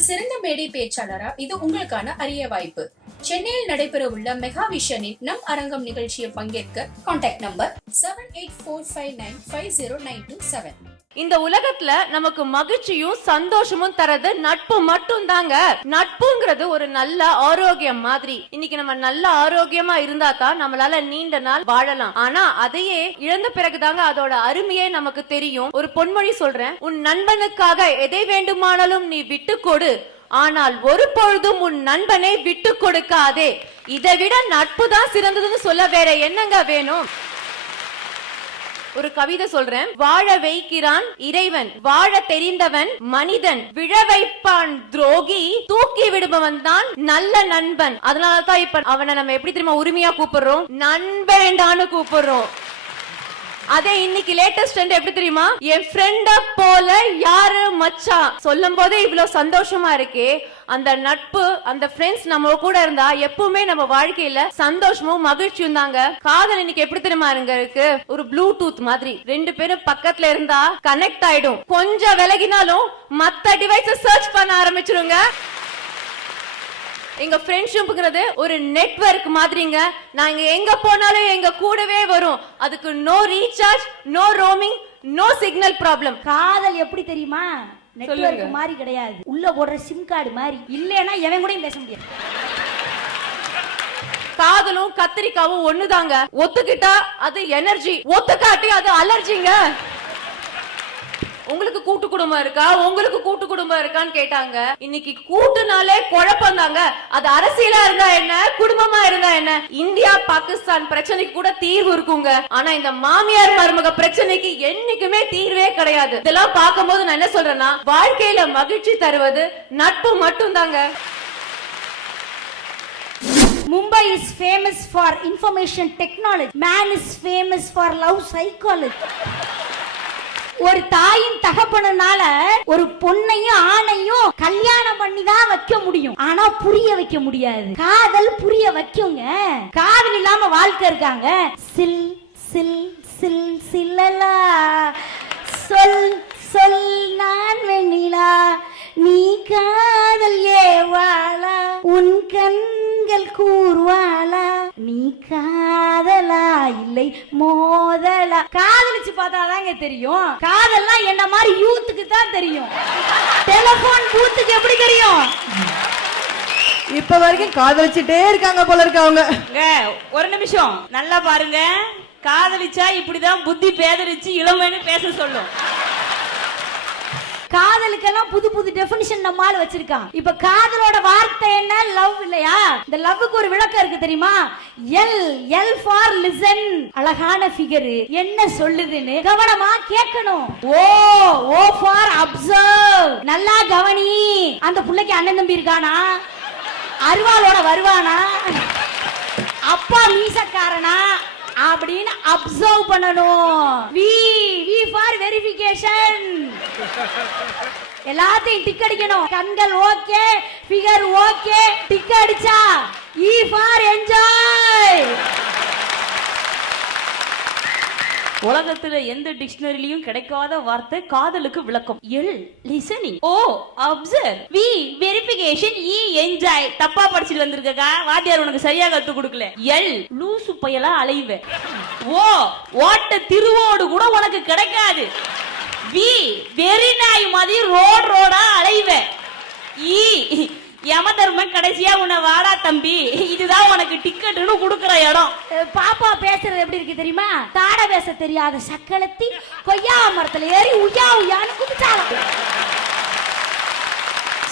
சிறந்த மேடை பேச்சாளரா? இது உங்களுக்கான அரிய வாய்ப்பு. சென்னையில் நடைபெறவுள்ள மெகா விஷனின் நம் அரங்கம் நிகழ்ச்சியை பங்கேற்க contact number seven eight four five nine five zero nine two seven இந்த உலகத்துல நமக்கு மகிழ்ச்சியும் சந்தோஷமும் தரது நட்பு மட்டும் தாங்க நட்புங்கிறது ஒரு நல்ல ஆரோக்கியம் மாதிரி. இன்னைக்கு நம்ம நல்ல ஆரோக்கியமா இருந்தா தான் நம்மளால நீண்ட நாள் வாழலாம். ஆனா அதையே இழந்த பிறகுதாங்க அதோட அருமையே நமக்கு தெரியும். ஒரு பொன்மொழி சொல்றேன் உன் நண்பனுக்காக எதை வேண்டுமானாலும் நீ விட்டு கொடு. ஆனால் ஒரு பொழுதும் உன் நண்பனை விட்டு கொடுக்காதே. இதை விட நட்பு தான் சிறந்ததுன்னு சொல்ல வேற என்னங்க வேணும்? ஒரு கவிதை சொல்றேன். வாழ வைக்கிறான் இறைவன் வாழ தெரிந்தவன் மனிதன் விழ வைப்பான் துரோகி தூக்கி விடுபவன் தான் நல்ல நண்பன். அதனாலதான் இப்ப அவனை நம்ம எப்படி தெரியுமா உரிமையா கூப்பிடுறோம்? நண்பேண்டான்னு கூப்பிடுறோம். அதே இன்னைக்கு லேட்டஸ்ட் எப்படி தெரியுமா? என் ஃப்ரெண்ட போல யாரு மச்சான் சொல்லும் போதே இவ்வளவு சந்தோஷமா இருக்கே. அந்த நட்பு அந்த ஃப்ரெண்ட்ஸ் நம்ம கூட இருந்தா எப்பவுமே நம்ம வாழ்க்கையில சந்தோஷமும் மகிழ்ச்சியும் தாங்க. காதல் இன்னைக்கு எப்படி தெரியுமா இருங்க இருக்கு? ஒரு ப்ளூடூத் மாதிரி. ரெண்டு பேரும் பக்கத்துல இருந்தா கனெக்ட் ஆயிடும். கொஞ்சம் விலகினாலும் மத்த டிவைஸ சர்ச் பண்ண ஆரம்பிச்சிருங்க. எங்க ஃப்ரெண்ட்ஷிப்ங்கிறது ஒரு நெட்வொர்க் மாதிரிங்க. நாங்க எங்க போனாலும் எங்க கூடவே வரும். அதுக்கு no recharge no roaming no signal problem காதல் எப்படி தெரியுமா? நெட்வொர்க். மாதிரி கிடையாது. உள்ள போடுற சிம் கார்டு மாதிரி இல்லைன்னா எவன் கூடயும் பேச முடியாது. காதலும் கத்திரிக்காவும் ஒண்ணுதாங்க. ஒத்துக்கிட்டா அது எனர்ஜி ஒத்துக்காட்டி அது அலர்ஜிங்க உங்களுக்கு கூட்டு குடும்பம் இருக்கா? உங்களுக்கு கூட்டு குடும்பம் இருக்கான்னு கேட்டாங்க. இன்னைக்கு கூட்டுனாலே குழப்பம் தாங்க அது அரசியலா இருந்தா என்ன? குடும்பமா இருந்தா என்ன? இந்தியா பாகிஸ்தான் பிரச்சனைக்கு கூட தீர்வு இருக்குங்க. ஆனா இந்த மாமியார் மருமக பிரச்சனைக்கு என்னைக்குமே தீர்வே கிடையாது. இதெல்லாம் பார்க்கும்போது நான் என்ன சொல்றேன்னா வாழ்க்கையில மகிழ்ச்சி தருவது நட்பு மட்டும் தாங்க Mumbai is famous for information technology man is famous for love psychology ஒரு தாயின் தகப்பனால ஒரு பொண்ணையும் ஆணையும் கல்யாணம் பண்ணி தான் வைக்க முடியும். ஆனா புரிய வைக்க முடியாது. காதல் புரிய வைக்குங்க. காதல் இல்லாம வாழ்க்கை இருக்காங்க. சில் சில் சில் சில்லலா. சொல் சொல் நான் வெண்ணிலா. நீ காதல் ஏவாளா. உன் கண்கள் கூறுவாளா நீ காதலா இல்லை மோதலா. காதலிச்சு பார்த்தாதாங்க தெரியும். காதல்லாம் என்ன மாதிரி யூத்துக்கு தான் தெரியும். டெலிபோன் பூத்துக்கு எப்படி தெரியும்? இப்ப வரைக்கும் காதலிச்சுட்டே இருக்காங்க போல இருக்கு அவங்க. ஒரு நிமிஷம். நல்லா பாருங்க. காதலிச்சா இப்படிதான் புத்தி பேதலிச்சு இளமைன்னு பேச சொல்லும். காதலுக்கெல்லாம் புது புது டெபினிஷன் நம்ம ஆளு வச்சிருக்கான். இப்ப காதலோட வார்த்தை என்ன? லவ் இல்லையா? இந்த லவ்வுக்கு ஒரு விளக்கம் இருக்கு தெரியுமா? எல் எல் ஃபார் லிசன் அழகான ஃபிகர் என்ன சொல்லுதுன்னு கவனமா கேட்கணும். ஓ ஓ ஃபார் அப்சர்வ் நல்லா கவனி. அந்த பிள்ளைக்கு அண்ணன் தம்பி இருக்கானா? அருவாளோட வருவானா? அப்பா மீசக்காரனா? அப்படின்னு அப்சர்வ் பண்ணணும். வி வி ஃபார் வெரிஃபிகேஷன் எல்லாத்தையும் டிக் அடிக்கணும். கண்கள் ஓகே ஃபிகர் ஓகே டிக் அடிச்சா இ ஃபார் என்ஜாய் உலகத்துல எந்த டிக்ஷனரிலையும் கிடைக்காத வார்த்தை காதலுக்கு விளக்கம். L listening O observe V verification E enjoy தப்பா படிச்சிட்டு வந்திருக்கா வாத்தியார் உனக்கு சரியா கத்து கொடுக்கல. எல் லூசு பயலா அலைவ ஓ ஓட்ட திருவோடு கூட உனக்கு கிடைக்காது. வி வெறி நாய் மாதிரி ரோட் ரோடா அலைவேன் யம தர்மன் கடைசியா உன்னை வாடா தம்பி. இதுதான் உனக்கு டிக்கெட்டுன்னு கொடுக்குற இடம். பாப்பா பேசுறது எப்படி இருக்கு தெரியுமா? தாட பேச தெரியாத சக்களத்தி கொய்யா மரத்துல ஏறி உயா உயான்னு குதிச்சாலும்.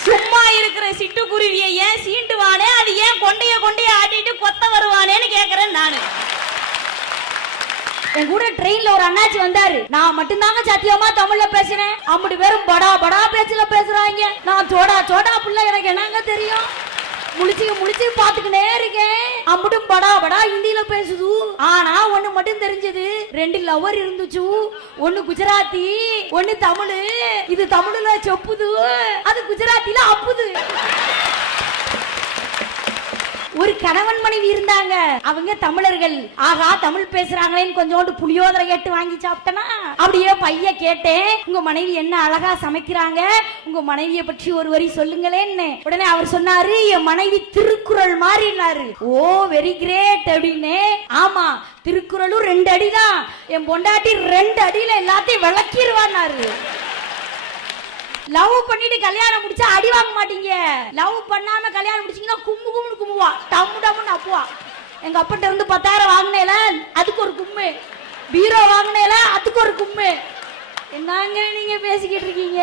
சும்மா இருக்கிற சிட்டுக்குருவியை ஏன் சீண்டுவானே? அது ஏன் கொண்டைய கொண்டைய ஆட்டிட்டு கொத்த வருவானேன்னு கேக்குறேன் நானு. என் கூட ட்ரெயின்ல ஒரு அண்ணாச்சி வந்தாரு. நான் மட்டும்தாங்க சத்தியமா தமிழ்ல பேசுறேன் அப்படி பேரும் படா படா பேச்சுல பேசுறாங்க. நான் சோடா சோடா புள்ள எனக்கு என்னங்க தெரியும்? முழிச்சு முழிச்சு பாத்துக்கிட்டே இருக்கேன். அம்பட்டும் படா படா ஹிந்தியில பேசுது. ஆனா ஒண்ணு மட்டும் தெரிஞ்சது ரெண்டு லவர் இருந்துச்சு. ஒண்ணு குஜராத்தி ஒண்ணு தமிழ். இது தமிழ்ல சொப்புது. அது குஜராத்தில அப்புது. ஒரு கணவன் மனைவி இருந்தாங்க. அவங்க தமிழர்கள். ஆகா தமிழ் பேசுறாங்களேன்னு கொஞ்சோண்டு புளியோதரை கேட்டு வாங்கி சாப்பிட்டனா? அப்படியே பைய கேட்டேன். உங்க மனைவி என்ன அழகா சமைக்கிறாங்க? உங்க மனைவியை பற்றி ஒரு வரி சொல்லுங்களேன்னு. உடனே அவர் சொன்னாரு என் மனைவி திருக்குறள் மாதிரினாரு ஓ வெரி கிரேட் அப்படின்னு. ஆமா திருக்குறளும் ரெண்டு அடிதான். என் பொண்டாட்டி ரெண்டு அடியில எல்லாத்தையும் விளக்கிடுவான்னாரு லவ் பண்ணிட்டு கல்யாணம் முடிச்சா அடி வாங்க மாட்டீங்க. லவ் பண்ணாம கல்யாணம் முடிச்சீங்கன்னா கும்பு கும்பு கும்புவா டம்மு டம்முன்னு அப்புவா. எங்க அப்பட்ட இருந்து பத்தாயிரம் வாங்கினேல அதுக்கு ஒரு கும்மு. பீரோ வாங்கினேல அதுக்கு ஒரு கும்மு. என்னங்க நீங்க பேசிக்கிட்டு இருக்கீங்க?